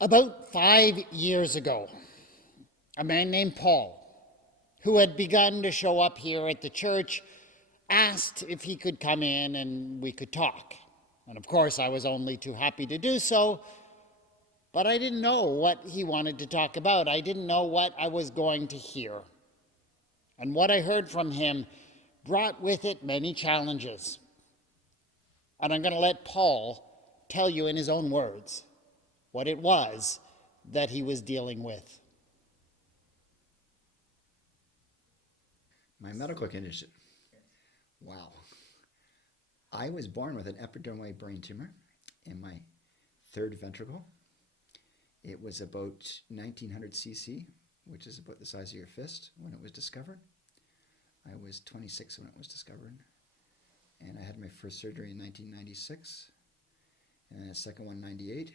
About 5 years ago, a man named Paul, who had begun to show up here at the church, asked if he could come in and we could talk. And of course, I was only too happy to do so, but I didn't know what he wanted to talk about. I didn't know what I was going to hear. And what I heard from him brought with it many challenges. And I'm going to let Paul tell you in his own words what it was that he was dealing with. My medical condition. Wow. I was born with an epidermoid brain tumor in my third ventricle. It was about 1900 cc, which is about the size of your fist when it was discovered. I was 26 when it was discovered. And I had my first surgery in 1996, and then a second one in 98,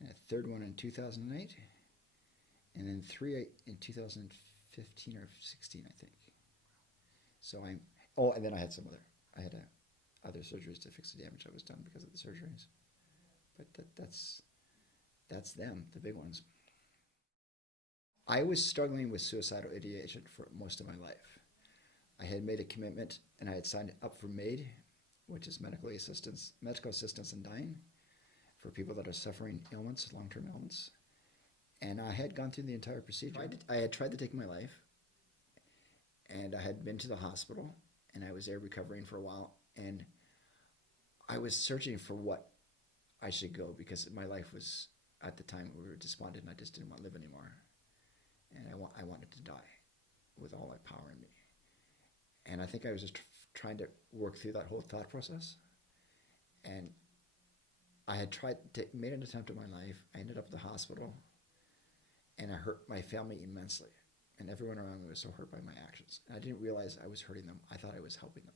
and a third one in 2008, and then three in 2015 or 16, I think. So and then I had other surgeries to fix the damage that was done because of the surgeries. But that's them, the big ones. I was struggling with suicidal ideation for most of my life. I had made a commitment and I had signed up for MAID, which is medical assistance in dying for people that are suffering ailments, long-term ailments. And I had gone through the entire procedure. I had tried to take my life, and I had been to the hospital, and I was there recovering for a while, and I was searching for what I should go because my life was, at the time, we were despondent and I just didn't want to live anymore. And I wanted to die with all my power in me. And I think I was just trying to work through that whole thought process. And I had made an attempt at my life. I ended up at the hospital, and I hurt my family immensely. And everyone around me was so hurt by my actions. And I didn't realize I was hurting them. I thought I was helping them.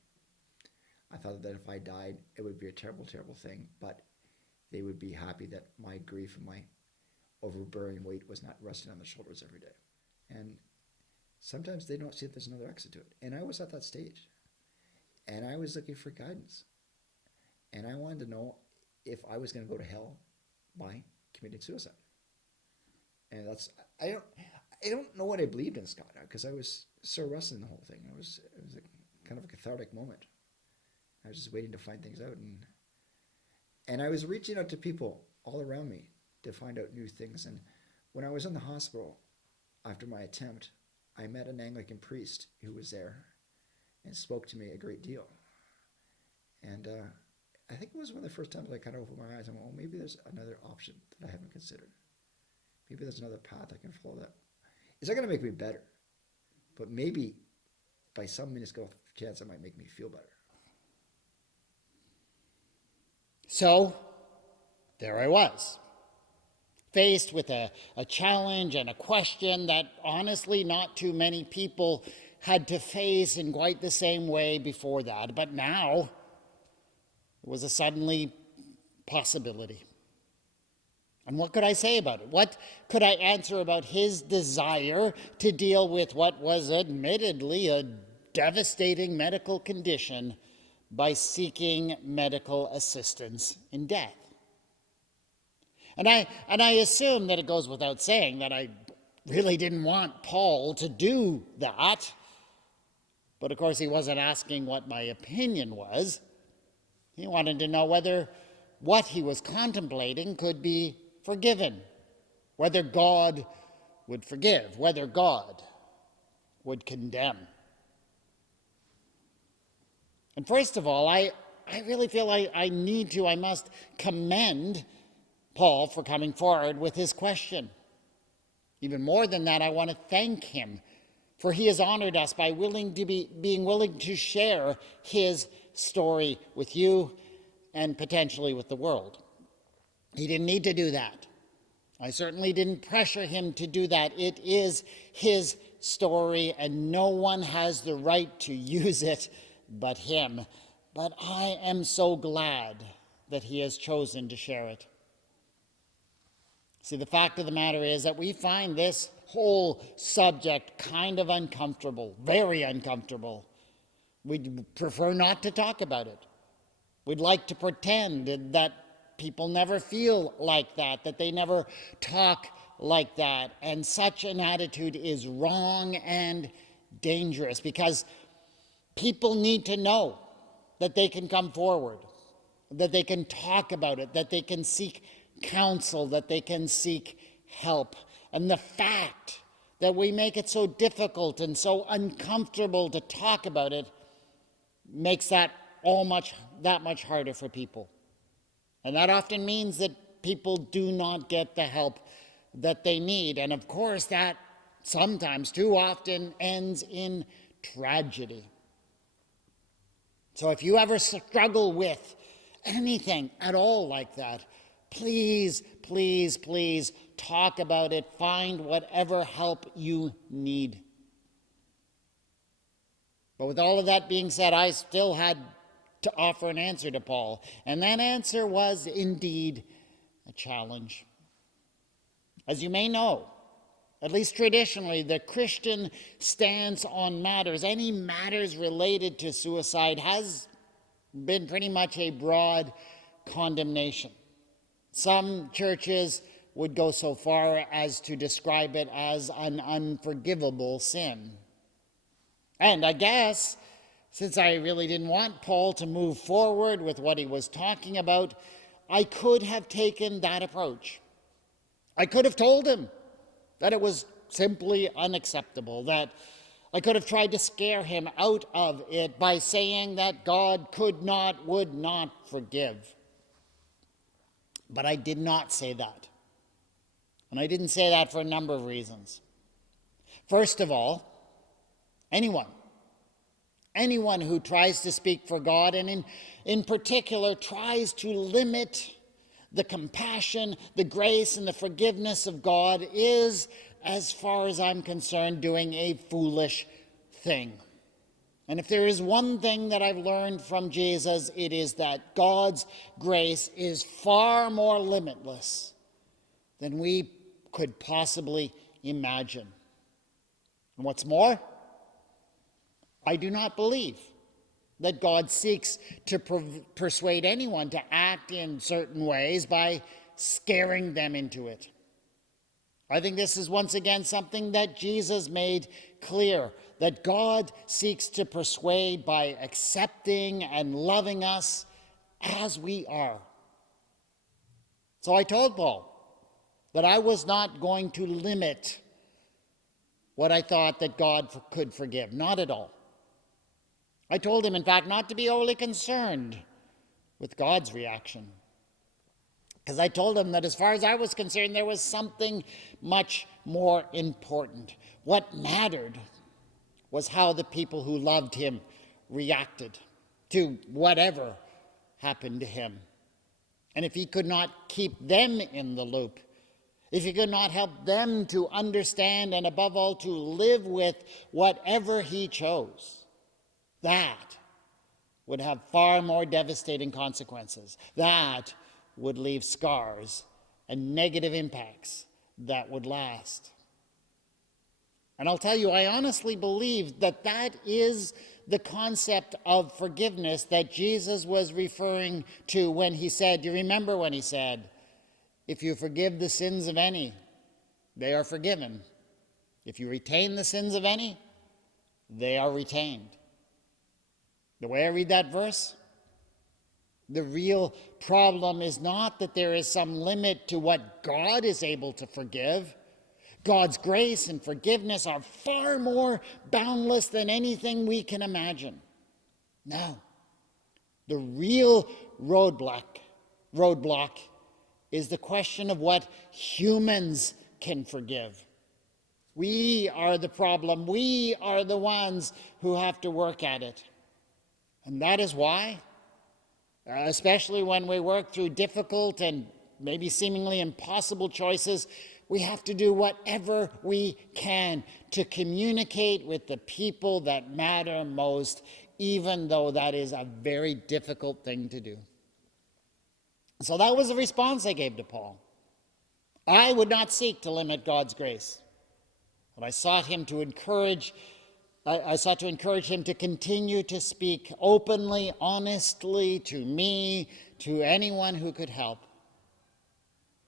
I thought that if I died, it would be a terrible, terrible thing, but they would be happy that my grief and my overbearing weight was not resting on their shoulders every day. And sometimes they don't see that there's another exit to it. And I was at that stage. And I was looking for guidance. And I wanted to know if I was going to go to hell by committing suicide. And I don't know what I believed in, Scott, because I was so wrestling the whole thing. It was a kind of a cathartic moment. I was just waiting to find things out. And I was reaching out to people all around me to find out new things. And when I was in the hospital after my attempt, I met an Anglican priest who was there and spoke to me a great deal. And I think it was one of the first times I kind of opened my eyes and went, oh, maybe there's another option that I haven't considered. Maybe there's another path I can follow that. It's not going to make me better, but maybe by some minuscule chance it might make me feel better. So, there I was, faced with a challenge and a question that honestly not too many people had to face in quite the same way before that. But now, it was a suddenly possibility. And what could I say about it? What could I answer about his desire to deal with what was admittedly a devastating medical condition by seeking medical assistance in death? And I assume that it goes without saying that I really didn't want Paul to do that. But of course, he wasn't asking what my opinion was. He wanted to know whether what he was contemplating could be forgiven, whether God would forgive, whether God would condemn. And first of all, I really feel I must commend Paul for coming forward with his question. Even more than that, I want to thank him, for he has honored us by being willing to share his story with you and potentially with the world. He didn't need to do that. I certainly didn't pressure him to do that. It is his story, and no one has the right to use it but him. But I am so glad that he has chosen to share it. See, the fact of the matter is that we find this whole subject kind of uncomfortable, very uncomfortable. We'd prefer not to talk about it. We'd like to pretend that people never feel like that they never talk like that. And such an attitude is wrong and dangerous, because people need to know that they can come forward, that they can talk about it, that they can seek counsel, that they can seek help. And the fact that we make it so difficult and so uncomfortable to talk about it makes that that much harder for people. And that often means that people do not get the help that they need. And of course, that sometimes, too often, ends in tragedy. So if you ever struggle with anything at all like that, please, please, please talk about it. Find whatever help you need. But with all of that being said, I still had to offer an answer to Paul. And that answer was indeed a challenge. As you may know, at least traditionally, the Christian stance on matters, any matters related to suicide, has been pretty much a broad condemnation. Some churches would go so far as to describe it as an unforgivable sin. And I guess, since I really didn't want Paul to move forward with what he was talking about, I could have taken that approach. I could have told him that it was simply unacceptable, that I could have tried to scare him out of it by saying that God would not forgive. But I did not say that. And I didn't say that for a number of reasons. First of all, anyone who tries to speak for God, and in particular tries to limit the compassion, the grace, and the forgiveness of God is, as far as I'm concerned, doing a foolish thing. And if there is one thing that I've learned from Jesus, it is that God's grace is far more limitless than we could possibly imagine. And what's more, I do not believe that God seeks to persuade anyone to act in certain ways by scaring them into it. I think this is once again something that Jesus made clear, that God seeks to persuade by accepting and loving us as we are. So I told Paul that I was not going to limit what I thought that God could forgive, not at all. I told him, in fact, not to be overly concerned with God's reaction. Because I told him that as far as I was concerned, there was something much more important. What mattered was how the people who loved him reacted to whatever happened to him. And if he could not keep them in the loop, if he could not help them to understand and above all to live with whatever he chose, that would have far more devastating consequences. That would leave scars and negative impacts that would last. And I'll tell you, I honestly believe that that is the concept of forgiveness that Jesus was referring to when he said, do you remember when he said, if you forgive the sins of any, they are forgiven. If you retain the sins of any, they are retained. The way I read that verse, the real problem is not that there is some limit to what God is able to forgive. God's grace and forgiveness are far more boundless than anything we can imagine. No. The real roadblock is the question of what humans can forgive. We are the problem. We are the ones who have to work at it. And that is why, especially when we work through difficult and maybe seemingly impossible choices, we have to do whatever we can to communicate with the people that matter most, even though that is a very difficult thing to do. So that was the response I gave to Paul. I would not seek to limit God's grace, but I sought to encourage him to continue to speak openly, honestly to me, to anyone who could help,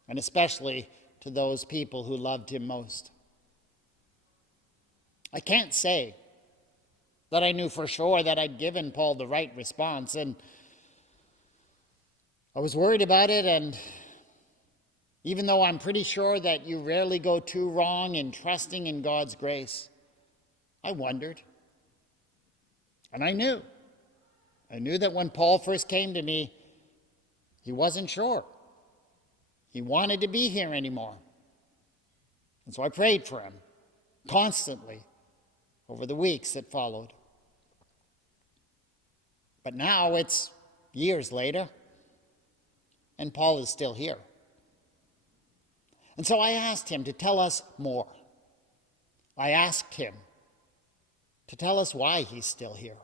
and especially to those people who loved him most. I can't say that I knew for sure that I'd given Paul the right response, and I was worried about it, and even though I'm pretty sure that you rarely go too wrong in trusting in God's grace, I wondered. And I knew that when Paul first came to me, he wasn't sure. He wanted to be here anymore. And so I prayed for him constantly over the weeks that followed. But now it's years later, and Paul is still here. And so I asked him to tell us more. I asked him to tell us why he's still here.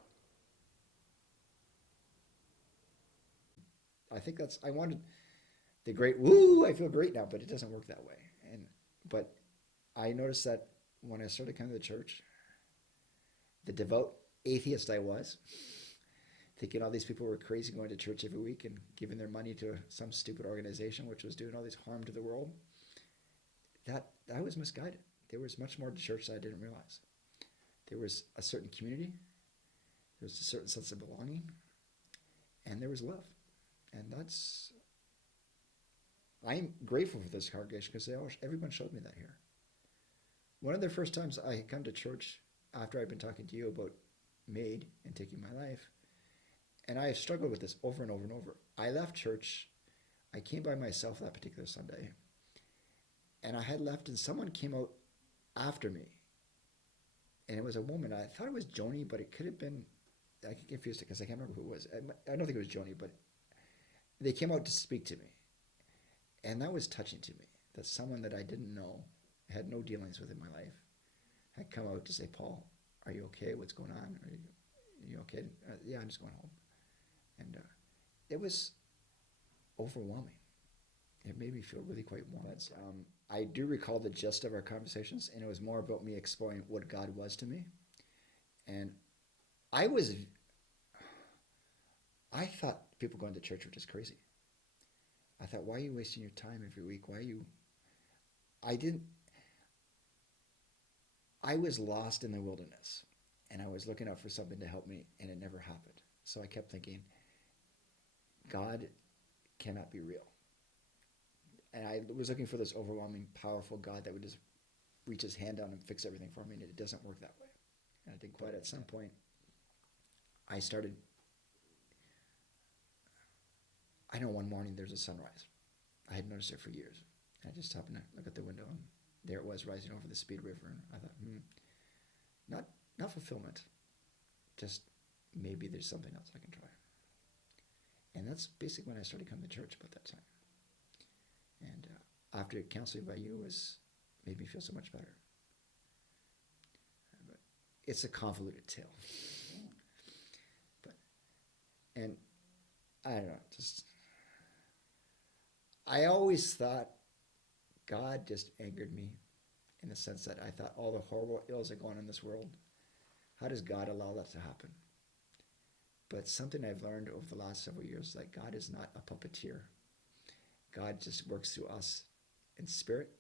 I think I wanted the great, woo, I feel great now, but it doesn't work that way. But I noticed that when I started coming to the church, the devout atheist I was, thinking all these people were crazy going to church every week and giving their money to some stupid organization which was doing all this harm to the world, that I was misguided. There was much more to church that I didn't realize. There was a certain community, there was a certain sense of belonging, and there was love. And I'm grateful for this congregation because everyone showed me that here. One of the first times I had come to church after I'd been talking to you about Maid and taking my life, and I struggled with this over and over and over. I left church. I came by myself that particular Sunday, and I had left, and someone came out after me, and it was a woman. I thought it was Joni, but it could have been, I get confused because I can't remember who it was. I don't think it was Joni, but they came out to speak to me, and that was touching to me, that someone that I didn't know, had no dealings with in my life, had come out to say, Paul, are you okay? What's going on? Are you okay? Yeah, I'm just going home. And it was overwhelming. It made me feel really quite warm. But, I do recall the gist of our conversations, and it was more about me exploring what God was to me. And I thought people going to church were just crazy. I thought, why are you wasting your time every week? I was lost in the wilderness, and I was looking out for something to help me, and it never happened. So I kept thinking, God cannot be real. And I was looking for this overwhelming, powerful God that would just reach his hand down and fix everything for me, and it doesn't work that way. And I didn't quite. At some point, I know one morning there's a sunrise. I had noticed it for years. I just happened to look at the window, and there it was rising over the Speed River. And I thought, not fulfillment, just maybe there's something else I can try. And that's basically when I started coming to church about that time. And after counseling by you made me feel so much better. But it's a convoluted tale. And I don't know, I always thought God just angered me in the sense that I thought all the horrible ills that go on in this world, how does God allow that to happen? But something I've learned over the last several years is that God is not a puppeteer. God just works through us in spirit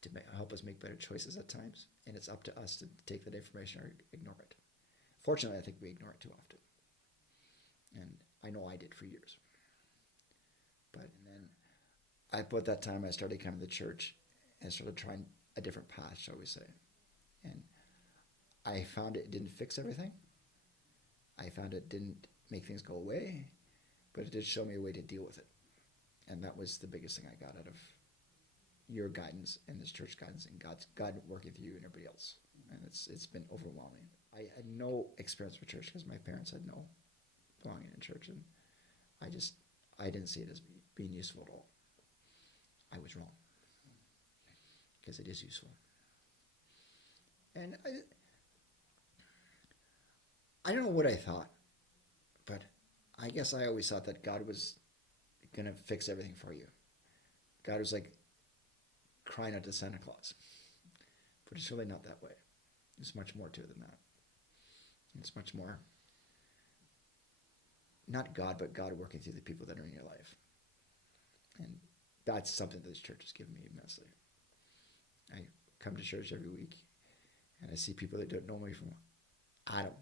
to help us make better choices at times, and it's up to us to take that information or ignore it. Fortunately, I think we ignore it too often. And I know I did for years. And then about that time, I started coming to church and started trying a different path, shall we say. And I found it didn't fix everything. I found it didn't make things go away, but it did show me a way to deal with it. And that was the biggest thing I got out of your guidance and this church guidance and God working through you and everybody else. And it's been overwhelming. I had no experience with church because my parents had no belonging in church, and I didn't see it as being useful at all. I was wrong, because it is useful. And I don't know what I thought, but I guess I always thought that God was going to fix everything for you. God was like crying out to Santa Claus. But it's really not that way. There's much more to it than that. It's much more not God, but God working through the people that are in your life. And that's something that this church has given me immensely. I come to church every week, and I see people that don't know me from Adam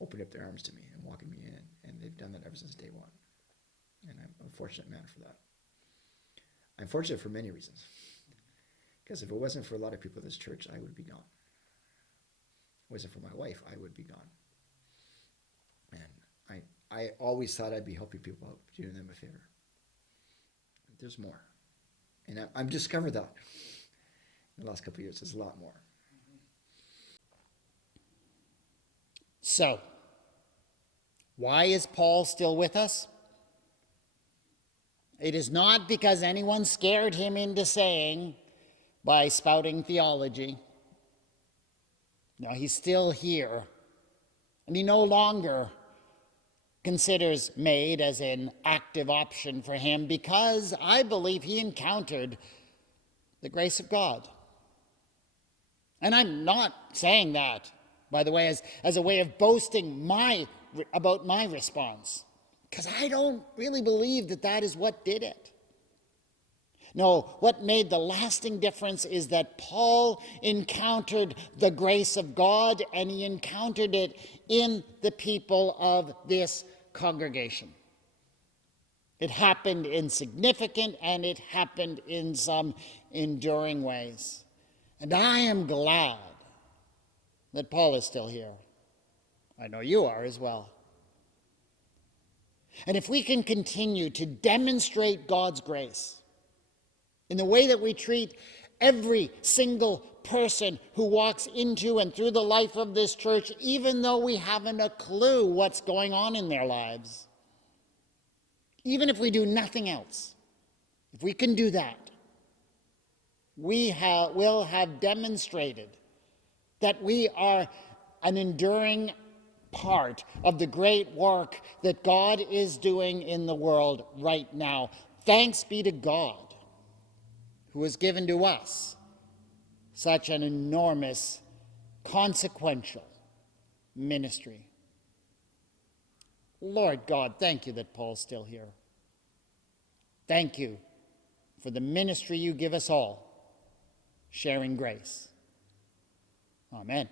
open up their arms to me and welcome me in, and they've done that ever since day one. And I'm a fortunate man for that. I'm fortunate for many reasons. Because if it wasn't for a lot of people in this church, I would be gone. If it wasn't for my wife, I would be gone. And I always thought I'd be helping people out, doing them a favor. There's more. And I've discovered that in the last couple of years. There's a lot more. So, why is Paul still with us? It is not because anyone scared him into saying by spouting theology. No, he's still here. And he no longer considers made as an active option for him because I believe he encountered the grace of God. And I'm not saying that, by the way, as a way of boasting about my response, because I don't really believe that is what did it. No, what made the lasting difference is that Paul encountered the grace of God, and he encountered it in the people of this congregation. It happened in significant and it happened in some enduring ways. And I am glad that Paul is still here. I know you are as well. And if we can continue to demonstrate God's grace in the way that we treat every single person who walks into and through the life of this church, even though we haven't a clue what's going on in their lives, even if we do nothing else, if we can do that, we will have demonstrated that we are an enduring part of the great work that God is doing in the world right now. Thanks be to God, who has given to us such an enormous, consequential ministry. Lord God, thank you that Paul's still here. Thank you for the ministry you give us all, sharing grace. Amen.